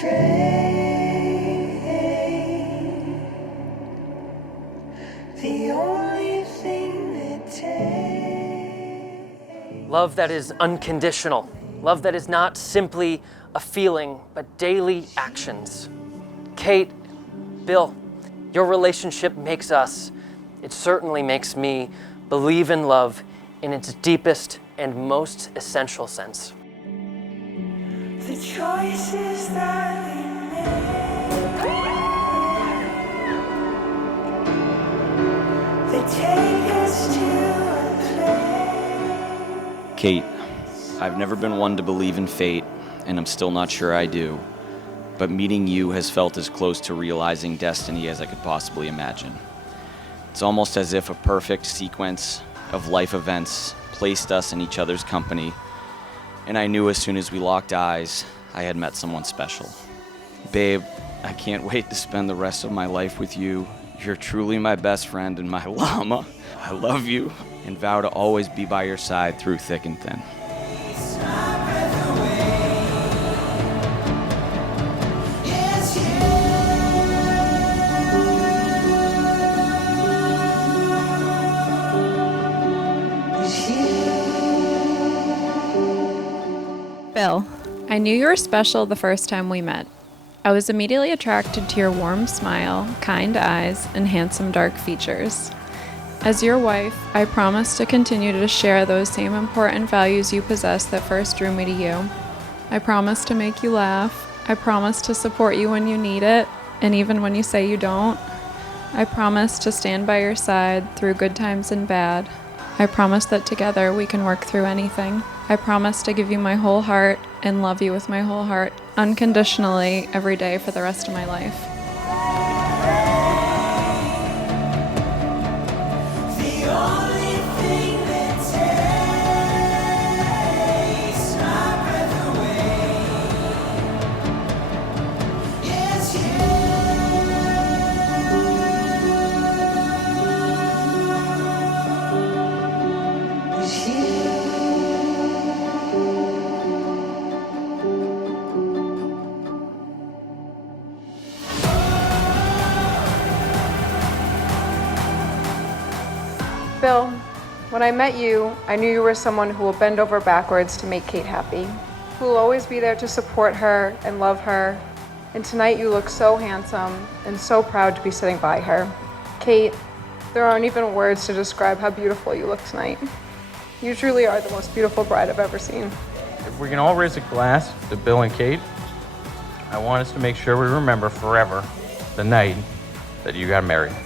The only thing that takes. Love that is unconditional. Love that is not simply a feeling, but daily actions. Kate, Bill, your relationship makes us, it certainly makes me, believe in love in its deepest and most essential sense. The choices that we make, they take us to a place. Kate, I've never been one to believe in fate, and I'm still not sure I do. But meeting you has felt as close to realizing destiny as I could possibly imagine. It's almost as if a perfect sequence of life events placed us in each other's company, and I knew as soon as we locked eyes, I had met someone special. Babe, I can't wait to spend the rest of my life with you. You're truly my best friend and my llama. I love you and vow to always be by your side through thick and thin. Bill, I knew you were special the first time we met. I was immediately attracted to your warm smile, kind eyes, and handsome dark features. As your wife, I promise to continue to share those same important values you possess that first drew me to you. I promise to make you laugh. I promise to support you when you need it, and even when you say you don't. I promise to stand by your side through good times and bad. I promise that together we can work through anything. I promise to give you my whole heart and love you with my whole heart, unconditionally, every day for the rest of my life. The only thing that takes my breath away is you. Bill, when I met you, I knew you were someone who will bend over backwards to make Kate happy, who will always be there to support her and love her. And tonight you look so handsome and so proud to be sitting by her. Kate, there aren't even words to describe how beautiful you look tonight. You truly are the most beautiful bride I've ever seen. If we can all raise a glass to Bill and Kate, I want us to make sure we remember forever the night that you got married.